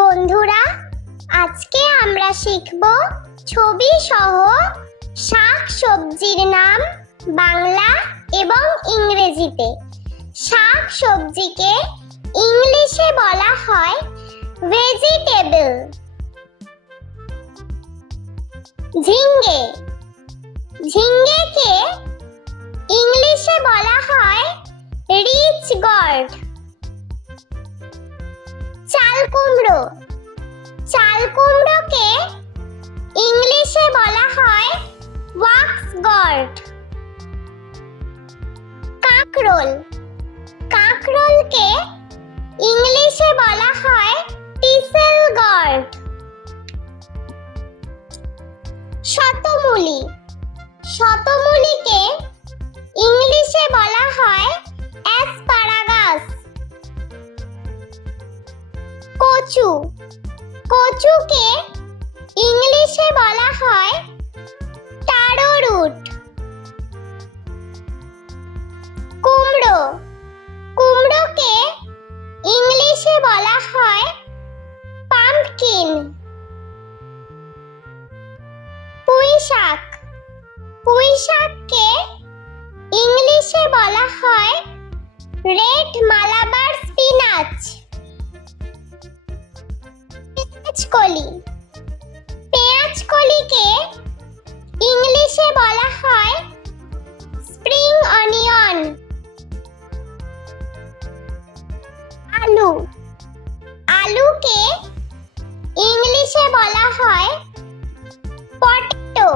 বন্ধুরা, আজকে আমরা শিখব ছবি সহ শাক সবজির নাম বাংলা এবং ইংরেজিতে। শাক সবজিকে ইংলিশে বলা হয় ভেজিটেবল। ঝিঙ্গে, ঝিঙ্গেকে ইংলিশে বলা হয় রিচ গর্ড। চাল কুমড়ো, চাল কুমড়োকে ইংলিশে বলা হয় ওয়াক্স গর্ড। কাঁকরোল, কাঁকরোলকে ইংলিশে বলা হয় টিসেল গর্ড। শতমূলি, শতমূলিকে ইংলিশে বলা হয় অ্যাসপারাগাস। কচু, কচুকে ইংলিশে বলা হয় টারো রুট। কুমড়ো, কুমড়োকে ইংলিশে বলা হয় পাম্পকিন। পুঁই শাক, পুঁই শাককে ইংলিশে বলা হয় রেড মালাবার স্পিনাচ। পেঁয়াজকলি, পেঁয়াজকলিকে ইংলিশে বলা হয় স্প্রিং অনিয়ন। আলু, আলুকে ইংলিশে বলা হয় পটেটো।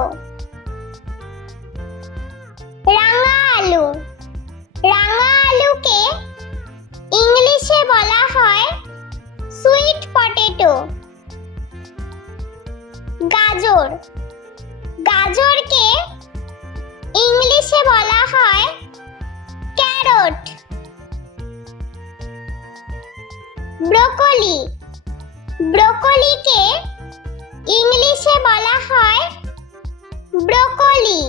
রাঙা আলু, রাঙা আলুকে ইংলিশে বলা হয় সুইট পটেটো। গাজর, গাজরকে ইংলিশে বলা হয় ক্যারট। ব্রোকলি, ব্রোকলিকে ইংলিশে বলা হয় ব্রোকলি।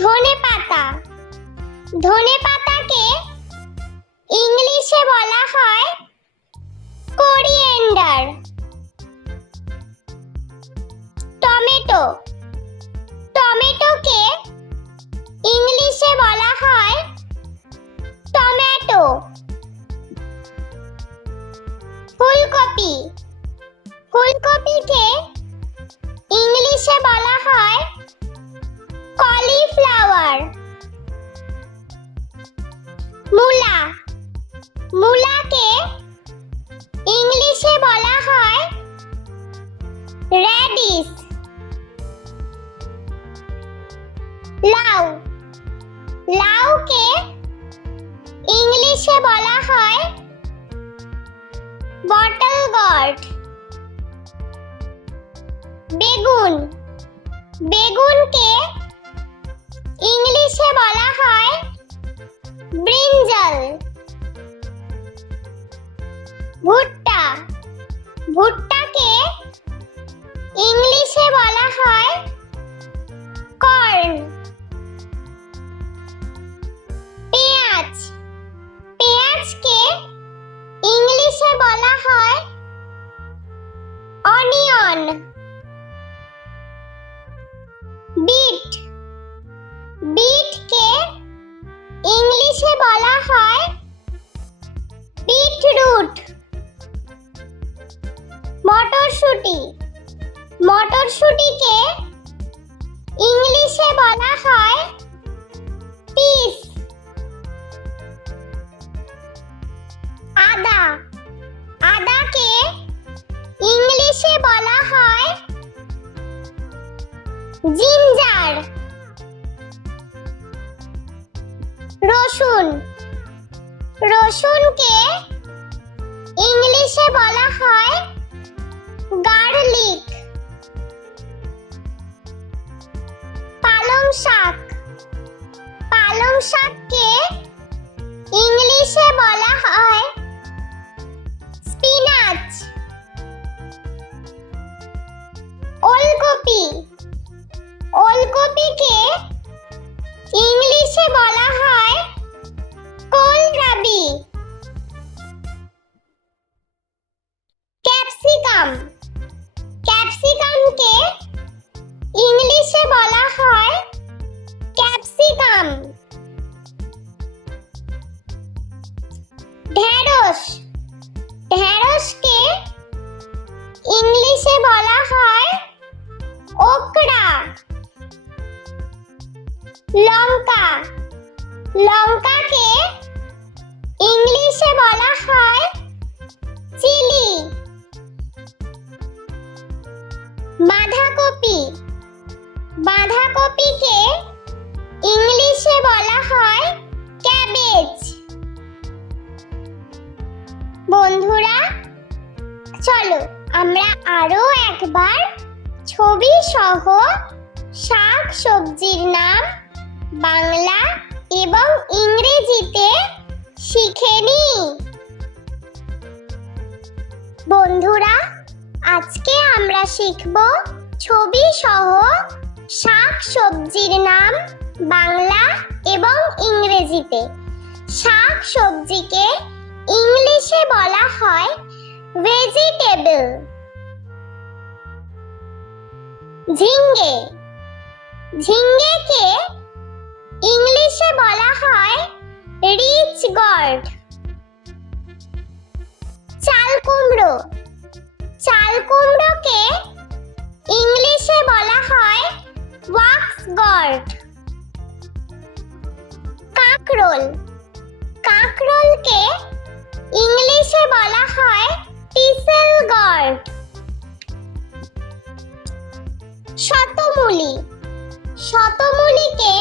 ধনেপাতা, ধনেপাতাকে ইংলিশে বলা হয় কোরিয়েন্ডার। টমেটো, টমেটোকে ইংলিশে বলা হয় টমেটো। ফুলকপি, ফুলকপিকে ইংলিশে বলা হয় কলিফ্লাওয়ার। মূলা, মূলাকে ইংলিশে বলা হয় রেডিশ। লাউ, লাউকে ইংলিশে বলা হয় বটল গর্ড। বেগুন, বেগুনকে ইংলিশে বলা হয় ব্রিঞ্জাল। ভুট্টা, ভুট্টাকে ইংলিশে বলা হয় কর্ন। পেঁয়াজ, পেঁয়াজকে ইংলিশে বলা হয় অনিয়ন। বিট, বিটকে ইংলিশে বলা হয় বিটরুট। মটরশুঁটি, মটরশুঁটিকে ইংলিশে বলা হয় পিস। আদা, আদাকে ইংলিশে বলা হয় জিঞ্জার। রসুন, রসুনকে ইংলিশে বলা হয় গার্লিক। পালং শাক, পালং শাককে ইংলিশে বলা হয় স্পিনাচ। ওলকপি, ওলকপিকে ইংলিশে বলা হয় কোলরাবি। ঢেঁড়স, ঢেঁড়সকে ইংলিশে বলা হয় ওকরা। লঙ্কা, লঙ্কাকে ইংলিশে বলা হয় চিলি। বাঁধাকপি, বাঁধাকপিকে ইংলিশে বলা হয় ক্যাবেজ। বন্ধুরা, চলো আমরা আরো একবার ছবি সহ শাক সবজির নাম বাংলা এবং ইংরেজিতে শিখে নিই। বন্ধুরা, আজকে আমরা শিখব ছবি সহ শাক সবজির নাম বাংলা এবং ইংরেজিতে। শাক সবজিকে ইংলিশে বলা হয় ভেজিটেবল। ঝিঙ্গে, ঝিঙ্গেকে ইংলিশে বলা হয় রিচ গর্ড। চাল কুমড়ো, চাল কুমড়োকে ইংলিশে বলা হয় ওয়াক্স গর্ড। কাঁকরোল, কাঁকরোলকে ইংলিশে বলা হয় টিসেল গর্ড। শতমূলি, শতমূলিকে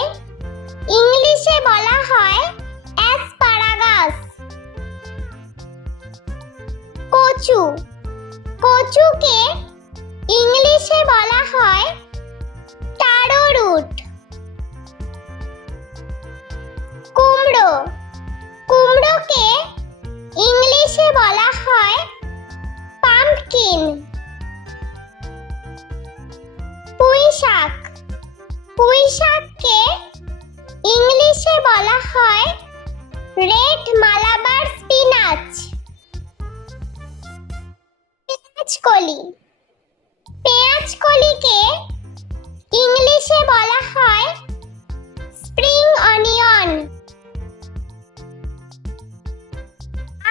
ইংলিশে বলা হয় অ্যাসপারাগাস। কচু, কচুকে ইংলিশে বলা হয় টারো রুট। কুমড়ো, কুমড়োকে ইংলিশে বলা হয় পাম্পকিন। পুঁই শাক, পুঁই শাককে ইংলিশে বলা হয় রেড মালাবার স্পিনাচ। পেঁয়াজকলি, পেঁয়াজকলিকে ইংলিশে বলা হয় স্প্রিং অনিয়ন।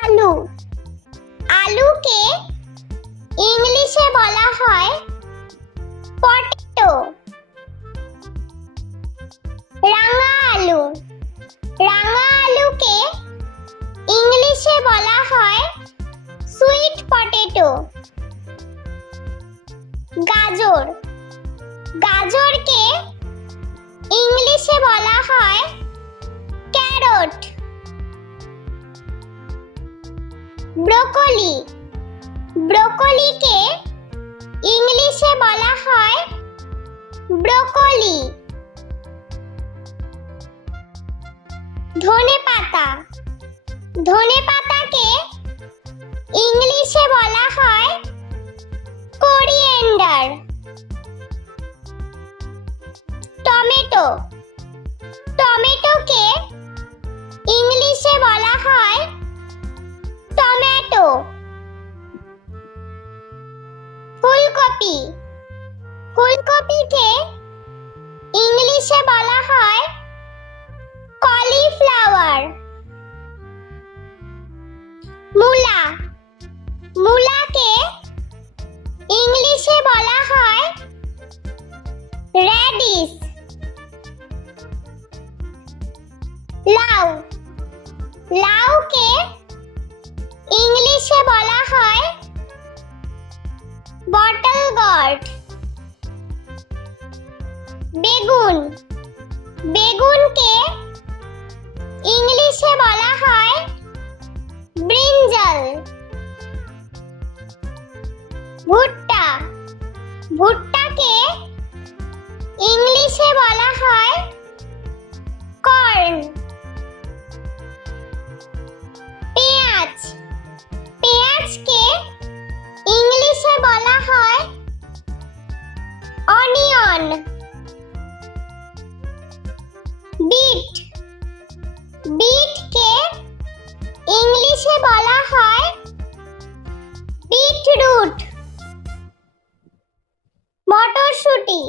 আলু, আলুকে ইংলিশে বলা হয় পটেটো। রাঙা আলু, রাঙা আলুকে ইংলিশে বলা হয় সুইট পটেটো। গাজর, গাজরকে ইংলিশে বলা হয় ক্যারট। ব্রোকলি, ব্রোকলিকে ইংলিশে বলা হয় ব্রোকলি। ধনেপাতা, ধনেপাতাকে ইংলিশে বলা হয় কোরিয়েন্ডার। টমেটো, টমেটোকে ইংলিশে বলা হয় টমেটো। ফুলকপি, ফুলকপিকে ইংলিশে বলা হয় কলিফ্লাওয়ার। মূলা, মূলাকে ইংলিশে বলা হয় রেডিশ। লাউ, লাউকে ইংলিশে বলা হয় বটল গর্ড। বেগুন, বেগুনকে ইংলিশে বলা হয় ব্রিঞ্জাল। ভুট্টা, ভুট্টাকে ইংলিশে বলা হয় কর্ন। পেঁয়াজ, পেঁয়াজকে ইংলিশে বলা হয় অনিয়ন। বিট, বিটকে ইংলিশে বলা হয় বিটরুট। মটরশুঁটি,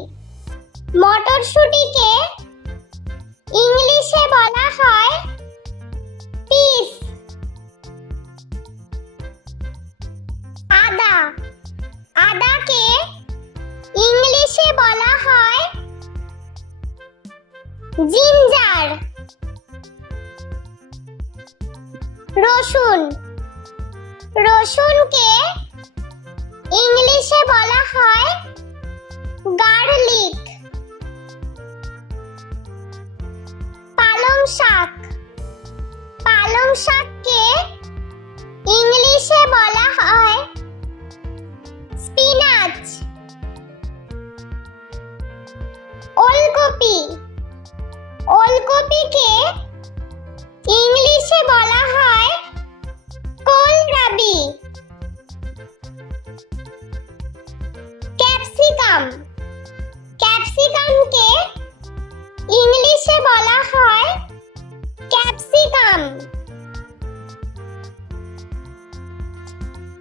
মটরশুঁটিকে ইংলিশে বলা হয় পিস। রসুন। রসুনকে ইংলিশে বলা হয় গার্লিক। পালং শাক। পালং শাককে ইংলিশে বলা হয় স্পিনাচ। ওলকপি। ওলকপিকে ইংলিশে বলা হয় কোলরাবি। ক্যাপসিকাম। ক্যাপসিকামকে ইংলিশে বলা হয় ক্যাপসিকাম।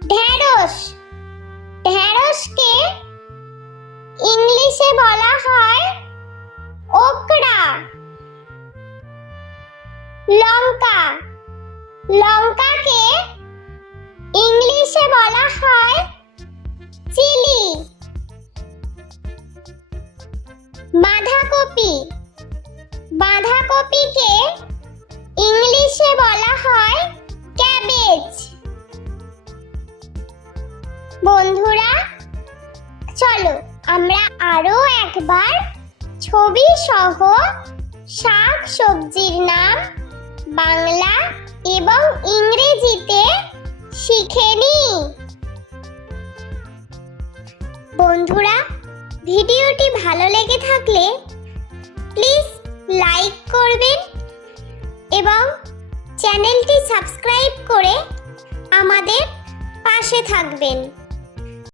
ঢেঁড়স। ঢেঁড়সকে ইংলিশে বলা হয় ওকরা। লঙ্কা। লঙ্কাকে ইংলিশে বলা হয় চিলি। বাঁধাকপি। বাঁধাকপিকে ইংলিশে বলা হয় ক্যাবেজ। বন্ধুরা, চলো আমরা আরো একবার ছবি সহ শাক সবজির নাম বাংলা এবং ইংরেজিতে শিখে নিই। বন্ধুরা, ভিডিওটি ভালো লেগে থাকলে প্লিজ লাইক করবেন এবং চ্যানেলটি সাবস্ক্রাইব করে আমাদের পাশে থাকবেন।